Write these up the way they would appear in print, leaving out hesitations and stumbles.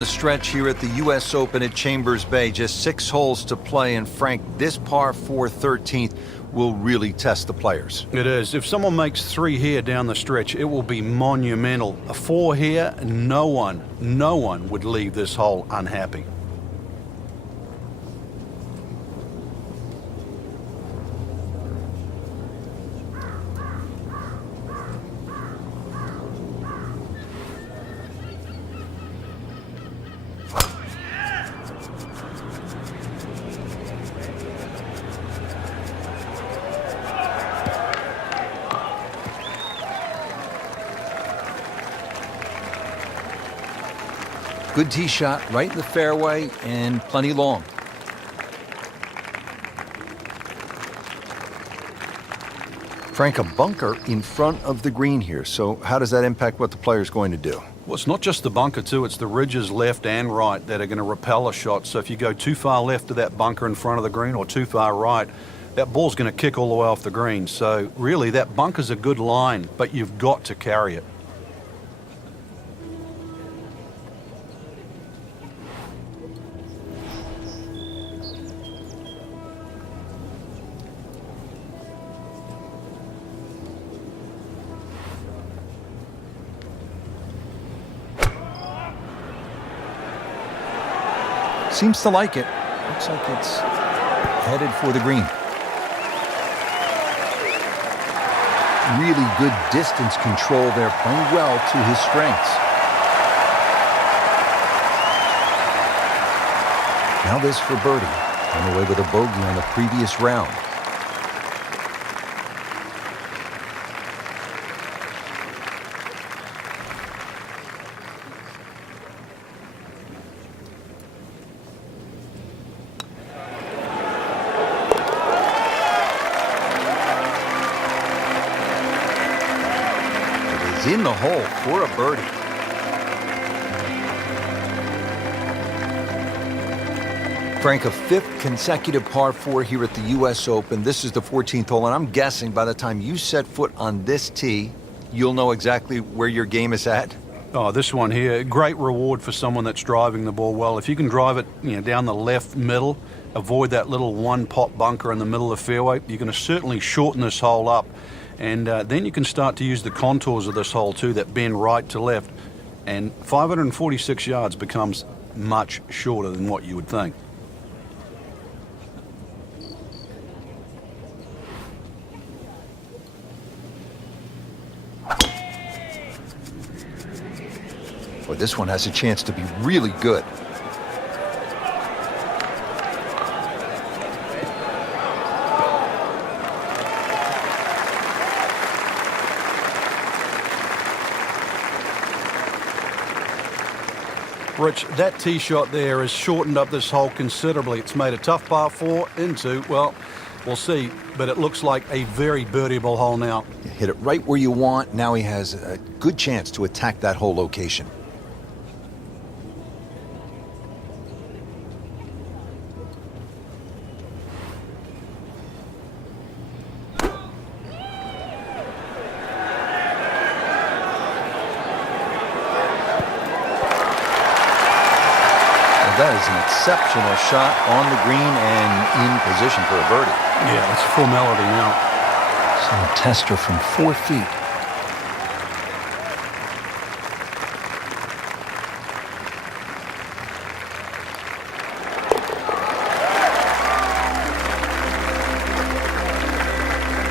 The stretch here at the U.S. Open at Chambers Bay, just 6 holes to play, and Frank, this par 4 13th will really test the players. It is. If someone makes 3 here down the stretch, it will be monumental. A 4 here, no one would leave this hole unhappy. Good tee shot, right in the fairway, and plenty long. Frank, a bunker in front of the green here. So how does that impact what the player's going to do? Well, it's not just the bunker, too. It's the ridges left and right that are going to repel a shot. So if you go too far left of that bunker in front of the green or too far right, that ball's going to kick all the way off the green. So really, that bunker's a good line, but you've got to carry it. Seems to like it. Looks like it's headed for the green. Really good distance control there, playing well to his strengths. Now this for birdie, on the way with a bogey on the previous round. In the hole for a birdie. Frank, a 5th consecutive par 4 here at the U.S. Open. This is the 14th hole, and I'm guessing by the time you set foot on this tee, you'll know exactly where your game is at. Oh, this one here, great reward for someone that's driving the ball well. If you can drive it, down the left middle, avoid that little one-pot bunker in the middle of the fairway, you're going to certainly shorten this hole up. And then you can start to use the contours of this hole too, that bend right to left. And 546 yards becomes much shorter than what you would think. Boy, this one has a chance to be really good. Rich, that tee shot there has shortened up this hole considerably. It's made a tough par 4 into, well, we'll see, but it looks like a very birdieable hole now. You hit it right where you want. Now he has a good chance to attack that whole location. That is an exceptional shot on the green and in position for a birdie. Yeah, it's a formality now. So a tester from 4 feet.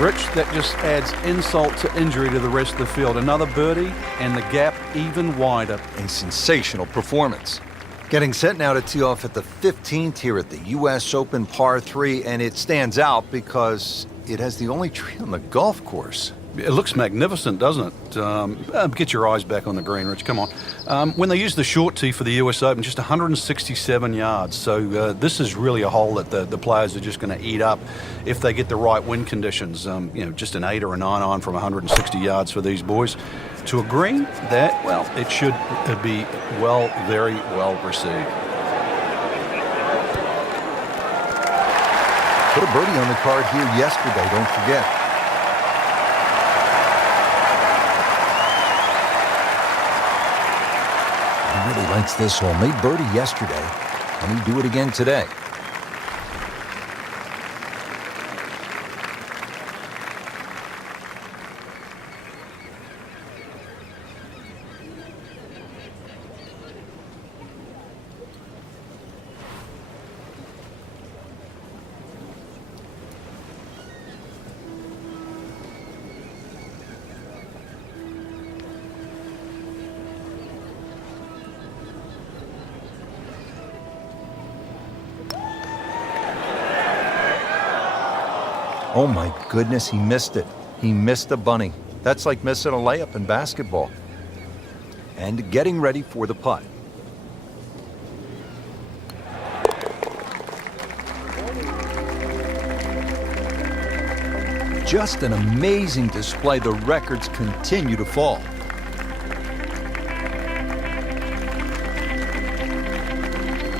Rich, that just adds insult to injury to the rest of the field. Another birdie and the gap even wider. A sensational performance. Getting set now to tee off at the 15th here at the U.S. Open par 3, and it stands out because it has the only tree on the golf course. It looks magnificent, doesn't it? Get your eyes back on the green, Rich. Come on. When they use the short tee for the U.S. Open, just 167 yards. So this is really a hole that the players are just going to eat up if they get the right wind conditions. Just an 8 or a 9 on from 160 yards for these boys. To a green that, well, it should be very well received. Put a birdie on the card here yesterday, don't forget. I really like dominates this hole. Made birdie yesterday, and he'd do it again today. Oh my goodness, he missed it. He missed a bunny. That's like missing a layup in basketball. And getting ready for the putt. Just an amazing display. The records continue to fall.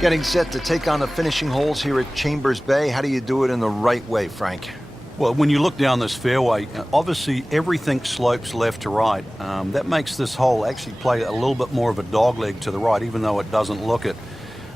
Getting set to take on the finishing holes here at Chambers Bay. How do you do it in the right way, Frank? Well, when you look down this fairway, obviously everything slopes left to right. That makes this hole actually play a little bit more of a dogleg to the right, even though it doesn't look it.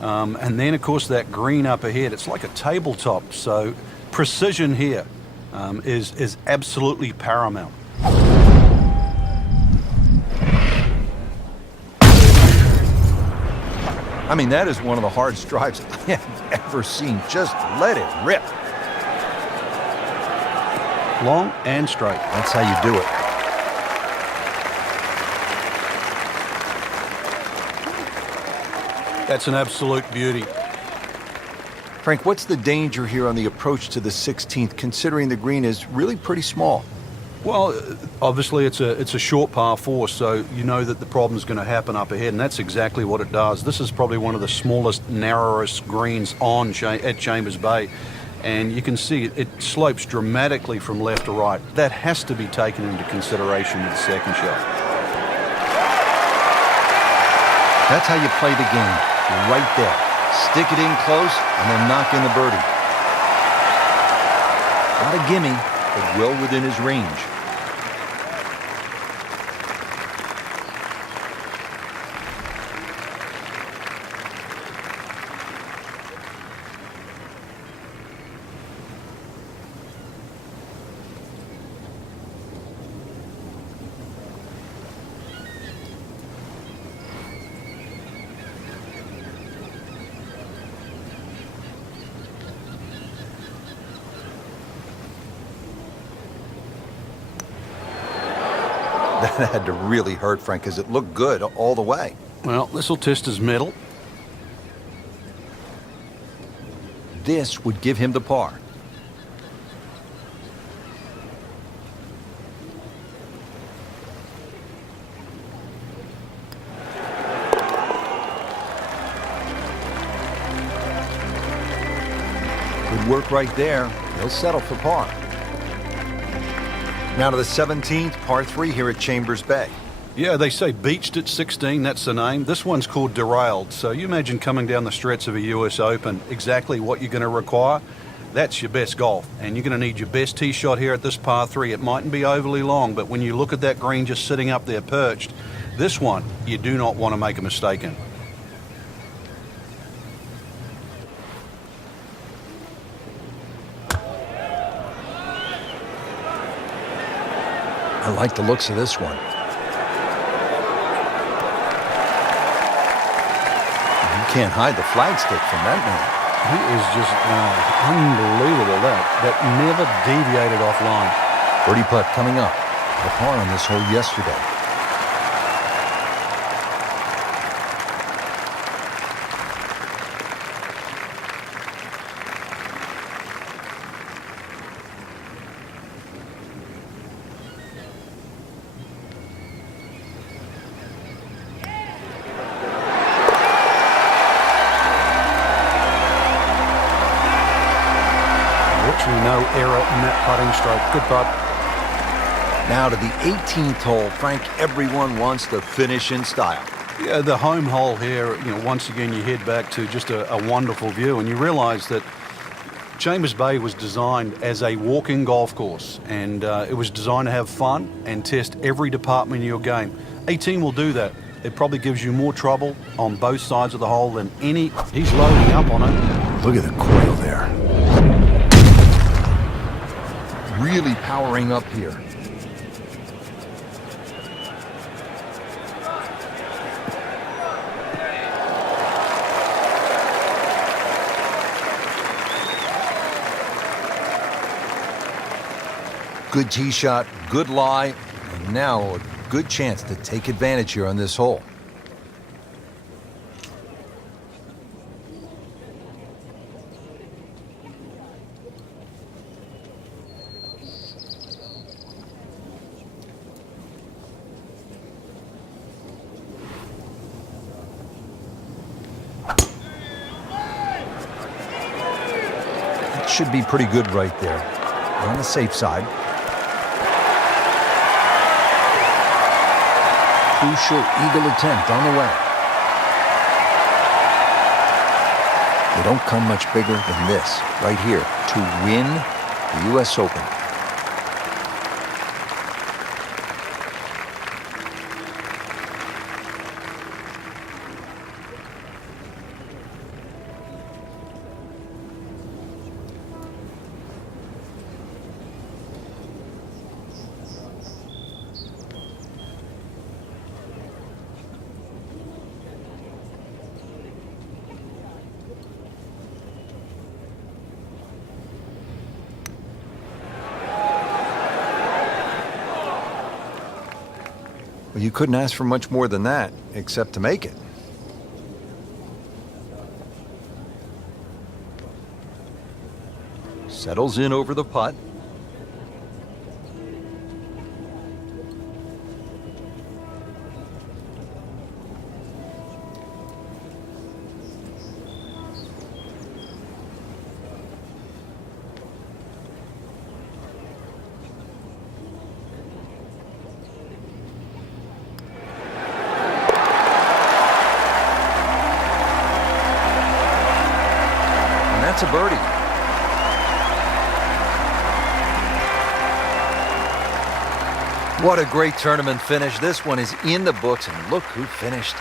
And then, of course, that green up ahead, it's like a tabletop. So precision here is absolutely paramount. I mean, that is one of the hardest drives I have ever seen. Just let it rip. Long and straight. That's how you do it. That's an absolute beauty. Frank, what's the danger here on the approach to the 16th, considering the green is really pretty small? Well, obviously it's a short par 4, so you know that the problem's going to happen up ahead, and that's exactly what it does. This is probably one of the smallest, narrowest greens at Chambers Bay, and you can see it slopes dramatically from left to right. That has to be taken into consideration with the second shot. That's how you play the game. You're right there. Stick it in close and then knock in the birdie. Not a gimme, but well within his range. That had to really hurt, Frank, because it looked good all the way. Well, this will test his mettle. This would give him the par. Good work right there. He'll settle for par. Now to the 17th, par 3 here at Chambers Bay. Yeah, they say beached at 16, that's the name. This one's called derailed. So you imagine coming down the stretch of a US Open, exactly what you're going to require. That's your best golf. And you're going to need your best tee shot here at this par 3. It mightn't be overly long, but when you look at that green just sitting up there perched, this one you do not want to make a mistake in. I like the looks of this one. You can't hide the flagstick from that man. He is just unbelievable, that never deviated offline. Birdie putt coming up. The par on this hole yesterday. No error in that putting stroke. Good putt. Now to the 18th hole. Frank, everyone wants to finish in style. Yeah, the home hole here, once again you head back to just a wonderful view, and you realise that Chambers Bay was designed as a walking golf course, and it was designed to have fun and test every department of your game. 18 will do that. It probably gives you more trouble on both sides of the hole than any. He's loading up on it. Look at the coil there. Really powering up here. Good tee shot, good lie, and now a good chance to take advantage here on this hole. That should be pretty good right there. On the safe side. Crucial eagle attempt on the way. They don't come much bigger than this right here to win the U.S. Open. Well, you couldn't ask for much more than that, except to make it. Settles in over the putt. That's a birdie. What a great tournament finish. This one is in the books, and look who finished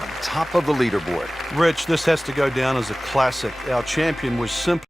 on top of the leaderboard. Rich, this has to go down as a classic. Our champion was simply